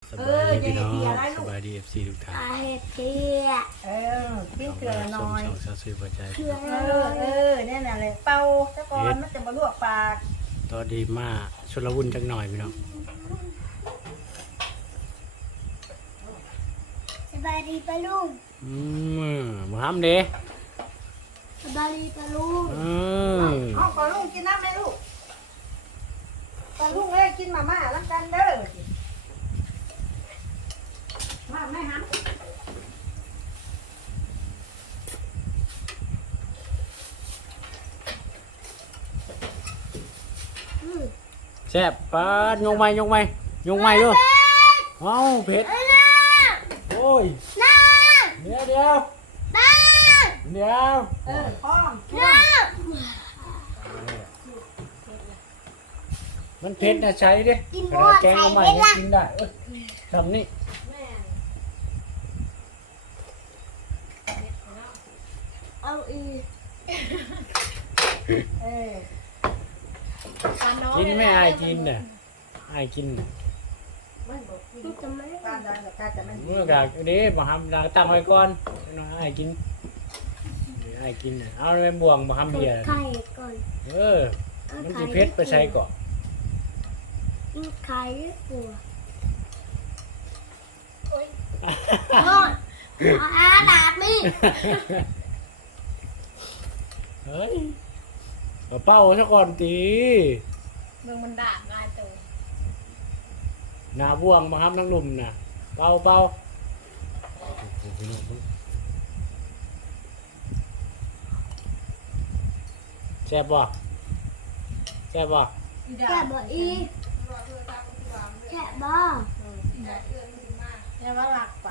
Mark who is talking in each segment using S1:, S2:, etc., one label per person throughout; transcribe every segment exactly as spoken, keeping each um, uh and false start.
S1: สบายดีพี่น้องสบายดีเอฟซีทุกท่าน
S2: เห็ดเทียเออปิ้งเกลือหน่อย
S1: สองสาวซื้อหัวใจ
S2: เออเออเนี่ยน่ะเลยเป่าตะกอนมันจะมาลวกปาก
S1: ตอนดีมากชลวุ่นจักหน่อยพี่น้อง
S2: สบายดีปะลุง
S1: อืมมาทำเด้
S2: สบายดีปะลุง
S1: อืม
S2: เอาปลาลุงกินน้ำไหมลูกปลาลุงเอ้ยกินมาม่าแล้วกันเด้อมาไม่ฮัน
S1: แซ่บปาดยงไม้ยงไม้ยงไม้ด้วยเอ้าเผ็ดโอ้ยเดี๋ยวเดี๋ยวเดี๋ยว
S2: เออพร้อม
S1: มันเผ็ดนะใช้ดิกระดาษแกงเอาใหม่ให้กินได้เอ้ยทำนี่
S2: เอาอีเออ
S1: กินไม่อายกินน่ะอายกินน่ะ
S2: มันบอกกินจะไม่ได้การดันกับการแต่มัน
S1: เมื่อกากเด้บ่ทำดาตั้งไว้ก่อนน้องอายกินอายกินน่ะเอาไปบ่วงบ่ทำเบียร์
S2: ไข่ก่อน
S1: เออมันสิเผ็ดไปใส่ก่อน
S2: กินไข่ตัวโอ้ยอาดาบมี
S1: เฮ้ยเอาเป้าซะก่อนตี
S3: เมืองมันด่าง่ายตัว
S1: หน้าบ่วงบ่ทำนักหนุ่มน่ะเป้าเป้าแซ่บบ่แซ่บบ่
S2: แค่บ่อีแค่บ่
S3: เนี่ยว่าหลักไป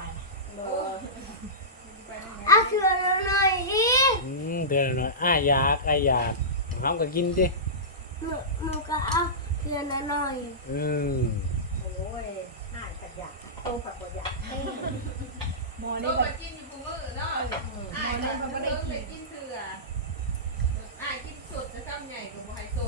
S2: เอาเถื่อนหน่อยอี
S1: อืมเตือนหน่อยอ้ายอยากอ้ายอยากทำก็กินดิ
S2: หนูหนูก็เอาเถื่อนหน่อย
S1: อืม
S2: โอ้ยห่ายกัดอยากโตผักกัดอยาก
S3: หมอ
S4: นี่
S3: นี่
S4: แบ
S3: แบบ บ
S4: กินอยู่กูมือเนาะอ้ายก็บ่ได้ไปกินเถื่ออ้ายกินสดจะซ้ำใหญ่กว่าบ่ให้สด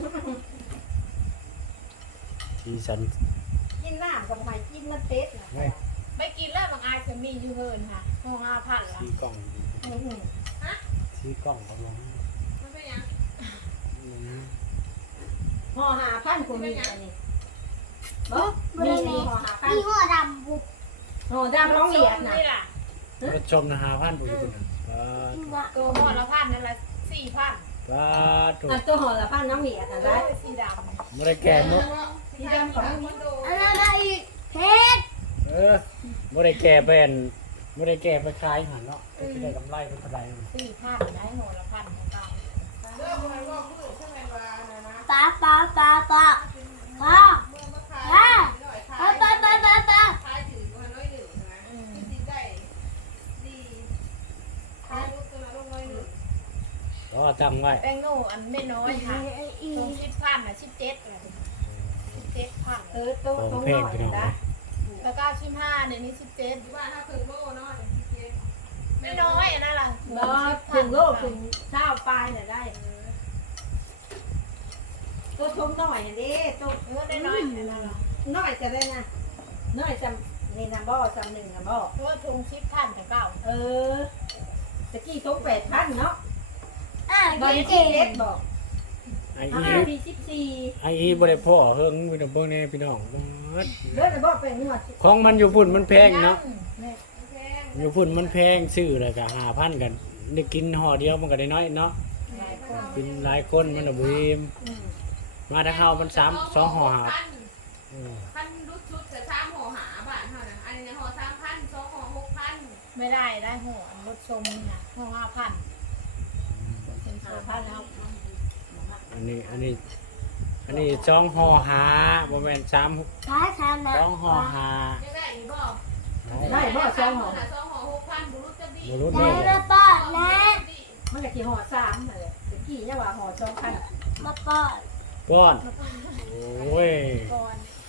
S1: สีสัน
S2: กินน้ำกับหอยกินน้ำเต๊ดนะ
S1: ไม่
S3: ไม่กินแล้วบางอายจะมีอยู่เฮินค่ะห้องห้าพันละ
S1: สีกล่องสีกล่องกำลัง
S4: มันเป็นหยัง
S1: อืม
S2: ห่อหาพันคนมีอันนี้บ่มี
S5: มี
S2: ห่อหาพัน
S5: มีหัวดำบุบ
S2: ห่อดำร้องเหลียดนะ
S3: นี่ล่ะ
S1: รถชมนะฮะพันปุ๋ยคุณนะปลา
S5: กินว่า
S3: ตัวห่อละพันนั่นละสี่พัน
S1: ปลาถูก
S2: อันตัวห่อละพันน้องเหลียดนะได้
S3: สีด
S1: ไม่ได้แก่มุก
S2: ที่ดำของ
S4: มันโดน
S5: อันนั้นอีกเพชร
S1: เออไม่ได้แก่เป็นไม่ได้แก่ไปขายหันเนาะก็จะได้กำไรเป็นกำไร
S3: ำสี่พันได้ห่อละพันของเรา
S4: เริ่มมาว่าพืชใช่ไหมว่านะนะ
S5: ปลาปลาปลาปลาปลา
S4: เมื่อมาขายหน่อยขาย
S5: ปลาปลาปลาปลา
S4: ขายถือมาน้อยหนึ่งนะกินดีได้ดีขายลูกตัวละลูกน้อยหนึ่ง
S1: ก็จำไว้
S3: แป้งโน่อันไม่น้อยค่ะ
S5: อี
S3: ตรงสิบพันอ่ะสิบเจ็ดเลยสิบเจ็ดพัน
S2: เออตัว
S1: ของ
S2: ตรง
S1: เพ
S2: ห
S1: ล
S2: น่
S1: ง
S2: อย
S1: พี่น้อง
S2: นะ
S3: แล้วก็สิบห้าเนี่ยนี่สิบเจ็ด
S4: ที่บ้านถ้าเพิ่งโลเนาะอย่างที่เจ๊
S3: ไม่น้อยอันนั้นล่ะ
S2: บ่ถึงโลกถึงเช้าปลายน่ะได้ตัวชมหน่อยนี่ตัว
S3: เออได้น้อยอันนั้นล่ะ
S2: น้อยจะได้นะน้อยจำนี่นะบ่จำหนึ่งนะบ่
S3: เพราะว่าถุงสิบพันแต่เก่า
S2: เออตะกี้ทุกแปดพันเนาะ
S5: อ่ะ
S2: บอล
S5: กิน
S2: จี
S5: เก่ง
S2: เล็กบอก
S1: ไอ้
S2: ห้า
S1: อี
S2: ปีสิบสี่
S1: ไอ้อีบ่ได้พ่อเฮิงพี่น้องเบิ่งแน่พี่น้องเบิด
S2: เลือดบอกเป็นหัว
S1: ของมันอยู่พุ่นมันแพงเนาะ
S3: เนี่ย
S4: แพง
S1: อยู่พุ่นมันแพงซื้อแล้วก็ห้าพันกันได้กินห่อเดียวมันก็ได้น้อยเนาะ
S3: หลายคน
S1: กินหลายคนมันน่ะบ่อิ่มมาถ้าเฮามันสามสองห่อหาอืม
S4: พันรุดชุดแต่สามห่อหาบาทเท่านั้นอันนี้ห่อสามพันสองห่อหกพัน
S3: ไม่ได้ได้ห่อรถชมนี่นะห่อห้าพันเป็น
S2: ห้า
S3: ห้า
S2: พั
S3: พั
S2: น
S3: น
S2: แล้
S3: แล้ว ว
S1: อันนี้อันนี้อันนี้สองห่อหาบ่แม่นสาม
S5: ท้ายชนะ
S1: สองห่อหา
S4: ยังได้อีกบ่
S2: ได้บ่สองหอ
S4: สองห่อหกพันบุรุษจะบี
S1: บ่รู้
S5: ได้
S1: นี่
S5: มาปอดนะ
S2: มันก็กี่ห่อสามนั่นแหละตะกี้เนี่ยว่าห่อสองพัน
S5: มาปอด
S1: ป้อนโอ้ย
S3: ก่อน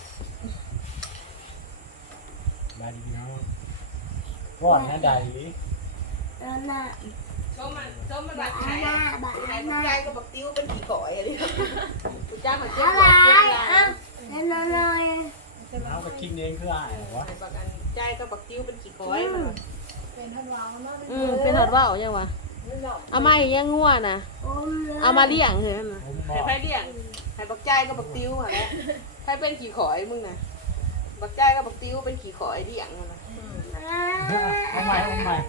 S1: บาดีเนาะป้อนนะได้
S5: แล้วน่ะ
S4: ส้มมันส้มมัน
S5: บา
S4: บาด
S5: อา
S4: ไข่
S5: หน้าบา
S4: ไข่
S5: อาห
S4: มัน
S5: น้า
S4: ใหญ่ก็บักติ้วเป็นผีก่อยอะไรกูจ้ามันเจ็บ
S5: อะไร
S4: ปวดเจ็บหลั
S5: อ่ะ
S4: ง
S5: นั่นนั่นเลย
S3: ชจะ
S1: เอาก็กินเองคืออ้ายวะ
S4: ไอ้บักอันใจก็บักติ้วเป็นขี้ก้อยมันว่ะ
S3: เป็นท่านวาวเนาะ
S4: อืมเป็นหอดว่าวยังวะเอามาอีกยังงัวนะ
S5: อมเลย
S4: เอามาเลี้ยงเถอะนะ
S1: ผมบ
S4: ให้
S1: อก
S4: ไผเลี้ยงให้บักใจก็บักติ้วหั่นแหละใครเป็นขี้ขอยมึงน่ะบักใจก็บักติ้วเป็นขี้ขอยเลี้ยงนั่นน่ะ
S1: เอาใหม่เอาใหม่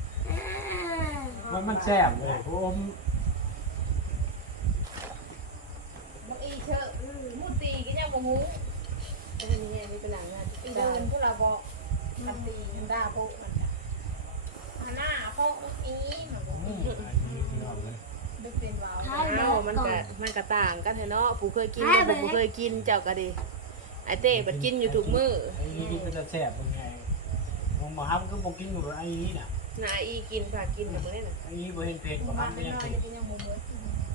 S1: มันมันแซ่บเลยผม
S3: บางอีเชอะมูตีก็ยังบ่ฮู้
S4: อันนี้นี่เป็นหนังงาน
S3: เดินพวกเราบอกกันตีกันด่าพวกมันหันหน้าพวกอีมันบ่
S1: อืมอันนี้คือเอาเลย
S3: ดึกเป็นวาว
S5: ใช่
S4: อ้าวมันก็มันก็ต่างกันแท้เนาะผู้เคยกินกับผู้บ่เคยกินเจ้าก็ดีไอ้เต้บัดกินอยู่ทุกมื้อ
S1: ไอ้นี่กินเป็นจะแซ่บเป็นไงผมมาห้ามก็บอกกินอยู่ไอ้นี่น่ะ
S4: นาอีกินค่ะกินแบบนี้น่ะ
S1: ไอ้นี่บ่เห็นเผ็ดบ่
S3: มา
S1: ห้าม
S3: ไป
S1: ไม่ยัง
S3: น้อย
S1: เผ็ด
S3: ก็ยังบ่หมด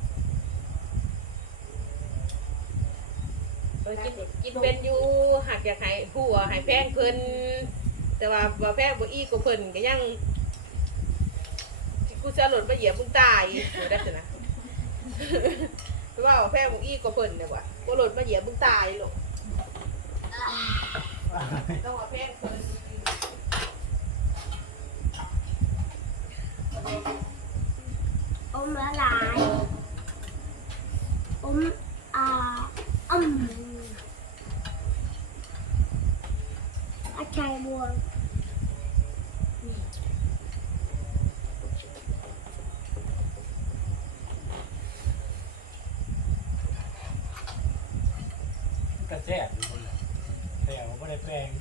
S4: เออกินกินเป็นอยู่หักอยากให้ผัวให้แพงเพิ่นแต่ว่าบ่แพงบ่อีกก็เพิ่นก็ยังกูจะหล่นมาเหยียบมึงตายอยู่ได้สินะเพราะว่าแพงบ่อีกก็เพิ่นเนี่ยว่ะบ่หล่นมาเหยียบมึงตายหรอกต้องว่าแพงเพิ่น
S5: อมละลายอมอ่าอืมอาชัยบัว
S1: กระแซ่บอยู่คนละแต่ว่าไม่ได้แปลง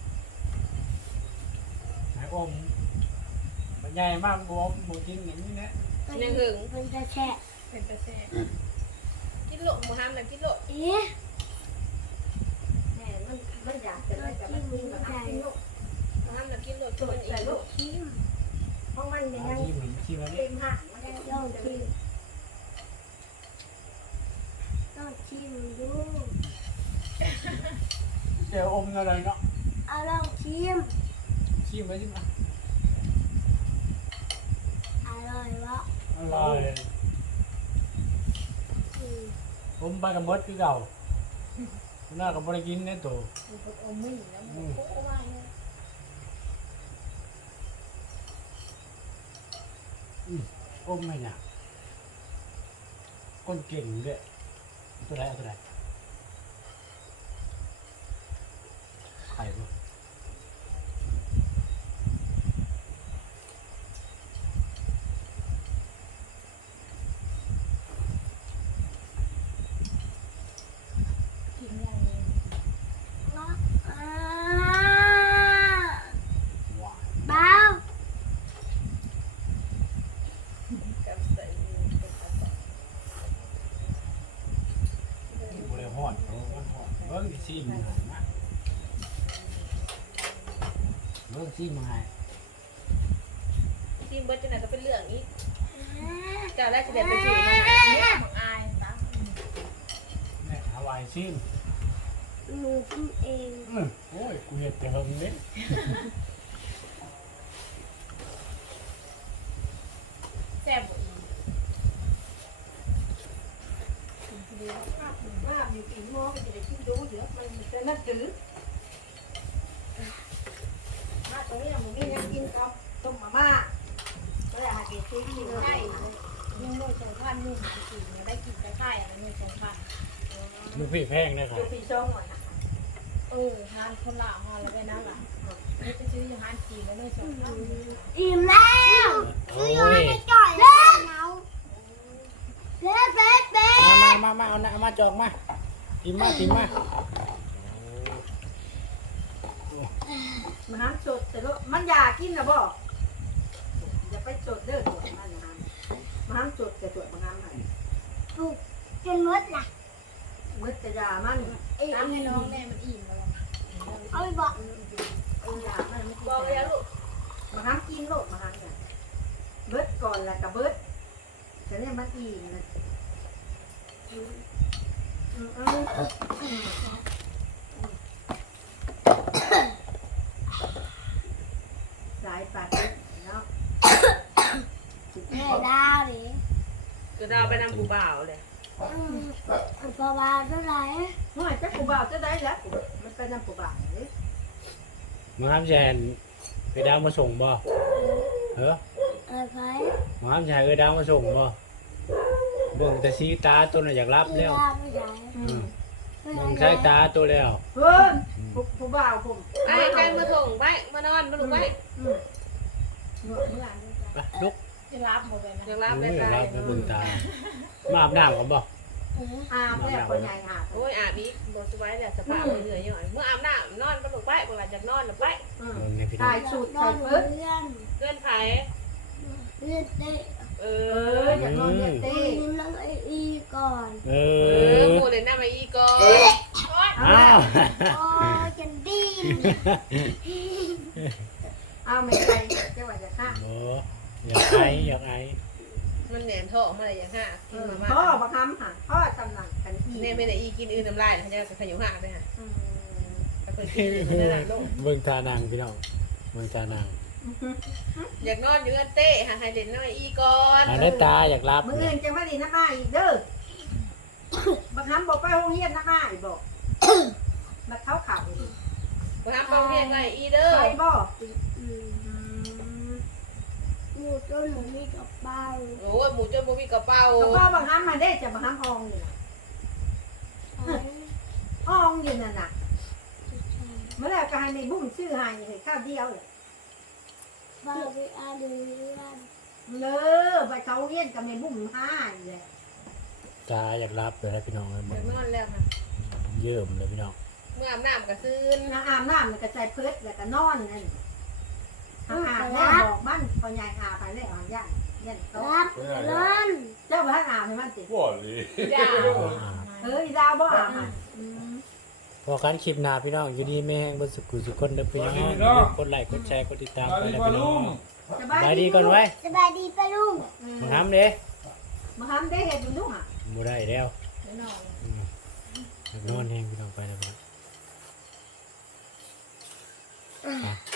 S1: ไอ้อมมันใหญ่มากบอมบกินอย่างนี้นะ
S4: ยังหึง
S5: มันจะแฉะ
S3: เป็นประเทศ
S4: กินโลบ่ห้ามแล้วกินโล
S5: เอ๊ะ
S2: แม่มันมันอยากจะได้แต่มันกินแบบกินลูก
S4: บ่ห้ามแล้วกินโลตัวมันอีกโล
S5: ชิม
S2: เพราะมันยัง
S1: ที่เหมือนที่มัน
S2: เต็มห่างมันยัง
S5: ลองชิมต้องชิมดู
S1: เดี๋ยวอมอะไรเนาะ
S5: เอาลองชิม
S1: ชิมไปชิมมา
S5: อร่อยวะ
S1: อร่อย
S5: อืม
S1: อมไปกับมดคือเก่าหน้ากับบริกินเนี่ยตัว
S3: มีพวกอมมี่แล้วมันโค้ว่าเนี่ย
S1: อมไม่เนี่ยก้นเก่งด้วยตัวไหนเอาตัวไหนไข่ด้วย
S3: กินอย่างนี้
S5: เนาะอ่า
S1: หวาน
S5: เบา
S4: กับใส่เป็นภาษา
S1: บริหอดเขามันหอดเบิ้งซีมหายมากเบิ้งซีมหาย
S4: ทีมเบิร์ดจังไหนก็เป็นเรื่องอีก
S5: อ่า
S4: เจ้าได้จะได้ไปสู่มัน
S3: เนี่ยของอายปะ
S1: เนี่ยฮาวายซีม
S5: หนูกินเอง
S1: อืมโอ้ยกูเห็ดแต่เฮิงเด้
S3: แซ่บบ่อีกินทีเดียว
S2: ว่าอยู่กินหม้อก็จะได้กินดูเดี๋ยวมันจะน่าจืดมาตรงนี้มันมียังกินกับต้มมาม่าก็เลยหาเกล็ดที่อยู่
S3: ใช่
S2: ให้
S3: ยังโดยสองพันหนึ่งกินได้กินใกล้ๆอะไรโดยสองพัน
S1: ลูกพี่แพงเลยค่ะ
S2: ดูปีช่องหน่อยนะ
S3: เออทานคนละมาแล้วไปนั่งอ่ะนี่ไปซื้ออยู่ร้านจีนแล้วโดยสองพัน
S5: อิ่มแล้ว
S1: โอ้ย
S5: จ่อยแล้วเล็บเล็บเล็บ
S1: มามามามาเอานะเอามาจอกมาทิมมาทิมมา
S2: มันน้ำสดแต่ละมันอยากกินนะบ่อย่าไปสดเด้อสดมันนะมันน้ำสดแต่สดมันน้ำไหน
S5: ถูกจนมดล่ะ
S2: มืดแต่ยามัน
S3: น้ำให้น้องแม่มันอิ่มแล้ว
S5: เอาไปบอก
S2: เออยามันไม่กิน
S4: บอกแล้วลูก
S2: มันน้ำกินโลกมันน้ำเนี่ยเบิดก่อนแหละกับเบิดแต่เนี่ยมันอิ่มนะอืมอืมอืมสายปากเนาะ
S5: แม่ดาวดิ
S4: ก็ดาวไปนำผู้บ่าวเลย
S5: อืมพอบาเท่าไหร่
S2: น้อยจักกูบ่าวจะได้แล้วมันกนำผู้บ่าวเด้
S1: มาห้ามแชนไปดาวมาส่งบ่เออ
S5: อะไร
S1: มาห้ามแชนไปดาวมาส่งบ่เบิ่งแต่สีตาตัวน่ะอยากรับแล้ว
S5: ไม่ได้
S1: อืมเบิ่งใช้ตาตัวแล้ว
S2: เพิ่นผู้ผู้บ่าวผม
S4: ไอ้ไก่มาส่งไปมานอนมาลุกไป
S2: อืมเมื่อเมื่อ
S1: ไปลุก
S3: จะรับหมดเลยนะ
S4: เดี๋ยว
S1: เอ
S4: รับ
S1: อ
S4: ได้
S1: อยาก
S4: ไก่
S1: รับแล้วเบิ่งตามาอาบน้ำกันบ่
S2: อาบแล้วคนใหญ่อาบ
S4: โอ้ยอาบอีกบ่สบายแล้วสภาพเหนื่อยอยู่เมื่ออาบน้ำนอนมาลุกไปบ่หลังจากนอนลุกไป
S2: อืม
S1: เบิ่งในพี่น้อ
S2: ถ่าง ยสูตรใส่เพิ่น
S5: เลื่อน
S4: เพื่อนไผ
S5: เลื่อนเตะ
S4: เอ
S2: เอ
S4: อ
S2: ออยากนอนเรียน
S5: ตี
S2: เต้
S5: นั่งไออีก่อน
S1: เอ
S4: เออ
S1: อ
S4: พูดเลยน้ามาอีก่อน
S1: อ้าว
S5: โอ้จันดี
S2: เอาไม่ใช่จะว่าจะฆ่า
S1: โอ้อยากไออยากไอ
S4: มันแหนมท้องมาเลยอย่างห้า
S2: เอ
S4: กิน
S2: อ
S4: มา
S2: พ่อ
S4: ม่า
S2: บักคำค่ะพ่อจำหนักกันอี
S4: เนี่ยไม่ได้อีกินอื่นน้ำลายแล้วจะขยุหักเลยฮะ
S2: อืม
S4: ก็เคยกินอื่นนั่นแหละลูก
S1: เบิ่งตานางพี่น้องเบิ่งตานาง
S4: อยากนอนอยู่กันเต้หาให้เด่นน้ามาอีก่อน
S1: อันนี้ตาอยากรับ
S2: มืออื่นจะมาดีน้ำอ้ายอีกเด้อบักคำบอกไปโรงเรียนน้ำอ้ายบอกบักเขาเข่าอีก
S4: บ่ทำต้องเรียนไงอีเด้อ
S2: ไปบ่
S5: อืมหมูต้นหมูมีกับเป้า
S4: โอ้ยหมูเจ้าบ่มีกระเป๋า
S2: เขาพ่อบักคำมาได้จะบักคำอองอยู่น่ะอองอยู่น่ะน่ะเมื่อไหร่ก็ให้ในบุ้มชื่อให้ให้ข้าวเดียวเลย
S5: บ้าไปอ่านเรื่อง
S2: เลอไปเขาเรียนกับในบุ้มห้าอยู่เลย
S1: ตาอยากรับเลยนะพี่น้องเลย
S4: อ
S1: เบิ่
S4: ยาง กนอนแล้วนะ
S1: เยิ่มเลยพี่น้อง
S4: เมื่ออาบน้ำก็ซื่น
S2: น้ำอาบน้ำมันก็ใส่เพิดแล้วก็นอนนั่นอาอาบแล้วบอกบ้านพอใหญ่อาบไปแล้วอาบย่างยันโต
S5: รับร้อน
S2: เจ้าบ้านอาบให้มันติด
S6: บ่เลย
S4: จ้า
S2: เฮ้ยดาวบ่อาบอ่ะอืม
S1: พอการคลิปหน้าพี่น้องอยู่ดีแม่งบนสุขุสุขคนเด้อพี่น้องอย่าลืมกดไลค์กดแชร์กดติดตามไปนะพี่น้อง
S2: ส
S1: บายดีก่อนไว้
S5: สบายดีปะลุง
S1: มาทำเด้
S2: มาทำได้เห็ดอยู่ลูกอ่ะ
S1: บ่ได้แล้ว
S3: ไม่นอน
S1: อืมอยากนอนแห้งพี่น้องไปแล้วพี่น้องอ่ะ